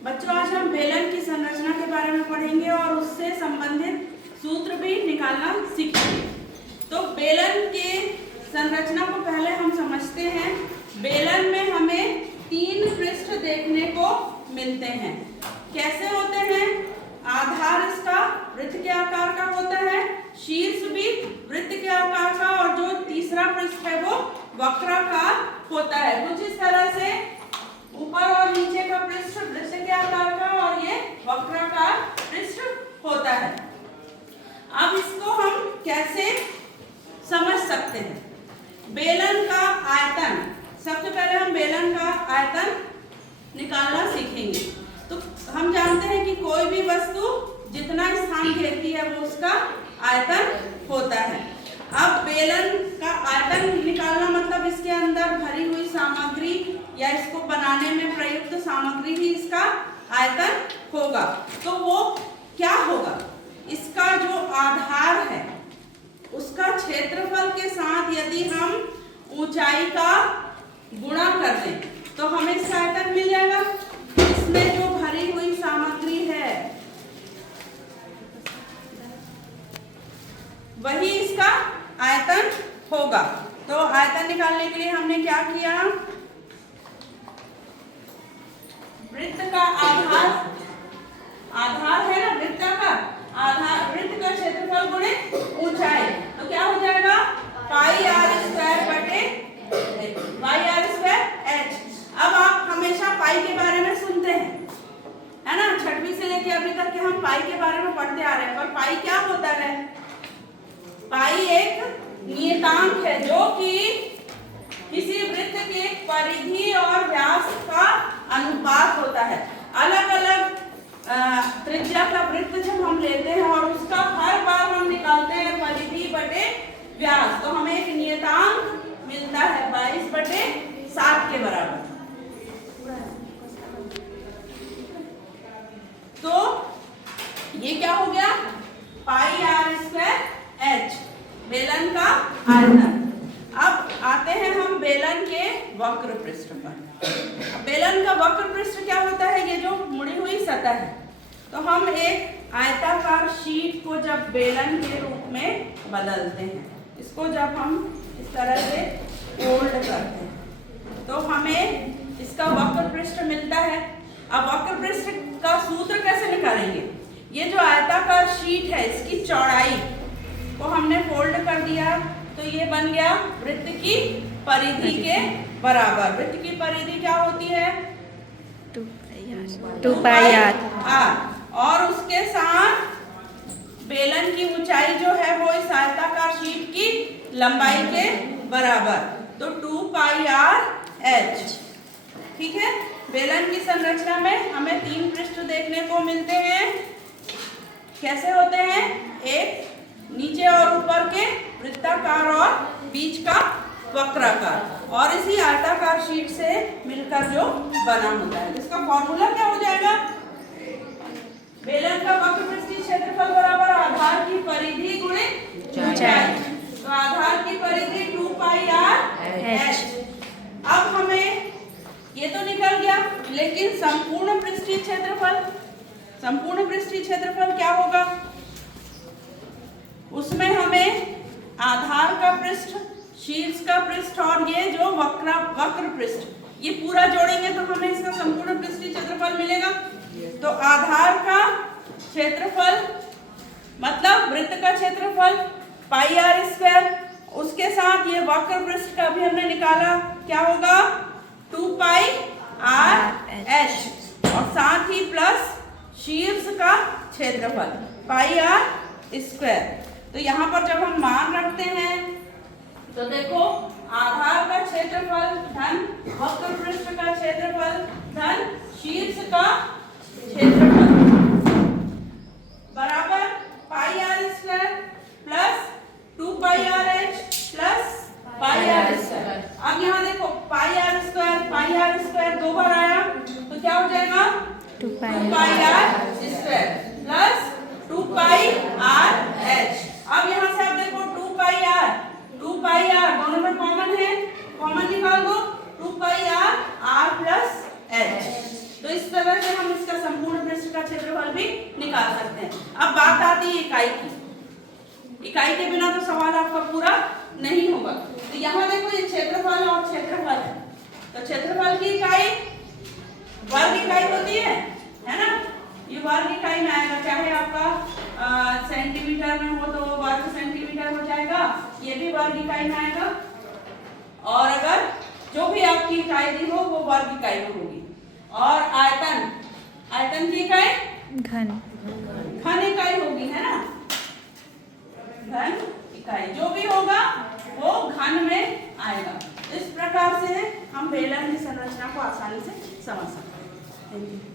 बच्चों आज हम बेलन की संरचना के बारे में पढ़ेंगे और उससे संबंधित सूत्र भी निकालना सीखेंगे। तो बेलन के संरचना को पहले हम समझते हैं। बेलन में हमें 3 पृष्ठ देखने को मिलते हैं। कैसे होते हैं? आधार इसका वृत्त के आकार का होता है, शीर्ष भी वृत्त के आकार का, और जो तीसरा पृष्ठ है वो वक्राकार होता है। कुछ इस तरह से ऊपर और नीचे का पृष्ठ वृत्त के आकार का और ये वक्राकार पृष्ठ होता है। अब इसको हम कैसे समझ सकते हैं? बेलन का आयतन, सबसे पहले हम बेलन का आयतन निकालना सीखेंगे। तो हम जानते हैं कि कोई भी वस्तु जितना स्थान घेरती है वो उसका आयतन होता है। अब बेलन का आयतन निकालना मतलब इसके अंदर भरी हुई सामग्री या इसको बनाने में प्रयुक्त सामग्री ही इसका आयतन होगा। तो वो क्या होगा? इसका जो आधार है उसका क्षेत्रफल के साथ यदि हम ऊंचाई का गुणा कर दें तो हमें इसका आयतन मिल जाएगा। इसमें जो भरी हुई सामग्री है वही इसका आयतन होगा। तो आयतन निकालने के लिए हमने क्या किया? वृत्त का आधार है ना, वृत्त का आधार, वृत्त का क्षेत्रफल गुणे ऊंचाई, तो क्या हो जाएगा? पाई आर स्क्वायर बटे वाई आर स्क्वायर एच। अब आप हमेशा पाई के बारे में सुनते हैं, है ना, छठवीं से लेके अभी तक के हम पाई के बारे में पढ़ते आ रहे हैं। पर पाई क्या होता है? पाई एक नियतांक है जो कि किसी वृत्त के परिधि और व्यास का अनुपात होता है। अलग अलग त्रिज्या का वृत्त जब हम लेते हैं और उसका हर बार हम निकालते हैं परिधि बटे व्यास, तो हमें एक नियतांक मिलता है 22/7 के बराबर। तो ये क्या हो गया? पाई आर स्क्वायर एच बेलन का आयतन। अब आते हैं हम बेलन के वक्र पृष्ठ पर। बेलन का वक्र पृष्ठ क्या होता है? ये जो मुड़ी हुई सतह है। तो हम एक आयताकार शीट को जब बेलन के रूप में बदलते हैं, इसको जब हम इस तरह से फोल्ड करते हैं तो हमें इसका वक्र पृष्ठ मिलता है। अब वक्र पृष्ठ का सूत्र कैसे निकालेंगे? ये जो आयताकार शीट है इसकी चौड़ाई को हमने फोल्ड कर दिया तो ये बन गया वृत्त की परिधि के बराबर। वृत्त की परिधि क्या होती है? 2 पाई आर। और उसके साथ बेलन की ऊंचाई जो है वो इस आयताकार शीट की लंबाई के बराबर, तो 2 पाई आर एच। ठीक है। बेलन की संरचना में हमें 3 पृष्ठ देखने को मिलते हैं। कैसे होते हैं? एक नीचे और ऊपर के वृत्ताकार और बीच का वक्राकार, और इसी आयताकार शीट से मिलकर जो बना होता है। इसका फॉर्मूला क्या हो जाएगा? बेलन का वक्र पृष्ठीय क्षेत्रफल बराबर आधार की परिधि गुणे ऊंचाई। तो आधार की परिधि 2 पाई आर एच। अब हमें ये तो निकल गया, लेकिन संपूर्ण पृष्ठीय क्षेत्रफल क्या होगा? उसमें हमें आधार का पृष्ठ, शीर्ष का पृष्ठ और ये जो वक्र पृष्ठ, ये पूरा जोड़ेंगे तो हमें इसका संपूर्ण पृष्ठीय क्षेत्रफल मिलेगा। तो आधार का क्षेत्रफल मतलब वृत्त का क्षेत्रफल पाई आर स्क्वायर, उसके साथ ये वक्र पृष्ठ का भी हमने निकाला, क्या होगा? 2 पाई आर एच, और साथ ही प्लस शीर्ष का क्षेत्रफल पाई आर स्क्वायर। तो यहाँ पर जब हम मान रखते हैं तो देखो आधार का क्षेत्रफल धन वक्र पृष्ठ का क्षेत्रफल धन शीर्ष का क्षेत्रफल बराबर pi r square plus 2 pi r h plus pi r square. अब यहाँ देखो पाई आर स्क्वायर 2 बार आया तो क्या हो जाएगा? 2 pi r square plus 2 pi r h. अब यहाँ से आप देखो 2 पाई आर दोनों में कॉमन है, कॉमन निकाल दो, 2 पाई आर प्लस एच। तो इस तरह से हम इसका संपूर्ण पृष्ठ का क्षेत्रफल भी निकाल सकते हैं। अब बात आती है इकाई की। इकाई के बिना तो सवाल आपका पूरा नहीं होगा। तो यहाँ देखो ये क्षेत्रफल और क्षेत्रफल है, तो क्षेत्रफल की इकाई वर्ग इकाई होती है ना, ये वर्ग इकाई में आएगा, चाहे आपका सेंटीमीटर में हो तो वर्ग सेंटीमीटर हो जाएगा, ये भी वर्ग इकाई में आएगा। और अगर जो भी आपकी इकाई दी हो वो वर्ग इकाई में होगी। और आयतन, आयतन की इकाई घन इकाई होगी, है ना, घन इकाई जो भी होगा वो घन में आएगा। इस प्रकार से हम बेलन की संरचना को आसानी से समझ सकते हैं। Thank you.